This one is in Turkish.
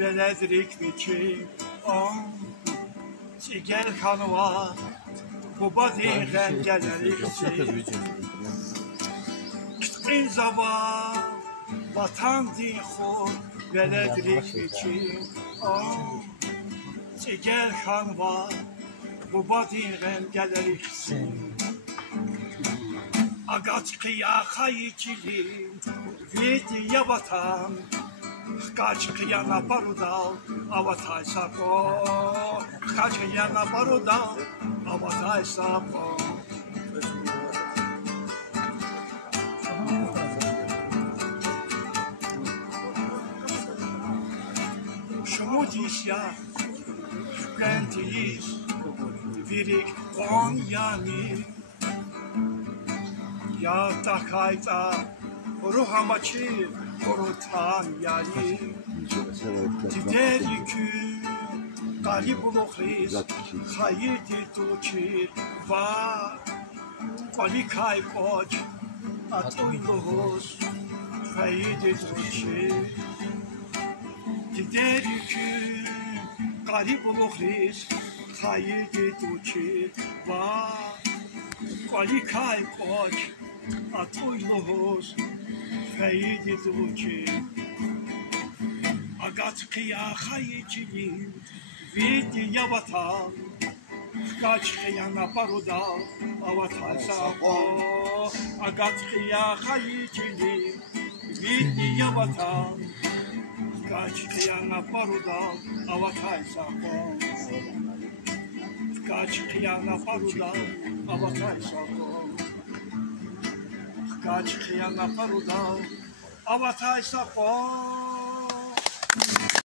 Veledrik biçim Çigel kanıva Bu badiğen gelerik Kitqin zava Vatan din xo Veledrik biçim Çigel kanıva Bu badiğen gelerik Agaç kıya kayıcıyım Vidi ya vatan Kaç kıyana parudal, avatay sako. Kaç kıyana parudal, avatay sako. Şumu dişya, şükentiyiz, virik on yani. Ya takayta, ruhama çir. Korutan yani Diderikü Galip ulukhriz Haydi tuçir Va Valikay koç Atuyluhuz Haydi tuçir Diderikü Galip ulukhriz Haydi tuçir Va Valikay koç Atuyluhuz Haydi tuçi Agat kıya hayıcıyım Vidi ya vatan Kaç kıyana parudal Avatal sako Agat kıya hayıcıyım Vidi ya vatan Kaç kıyana parudal Avatal sako Kaç kıyana parudal Avatal sako Kaç kıyana parudal Avatay sako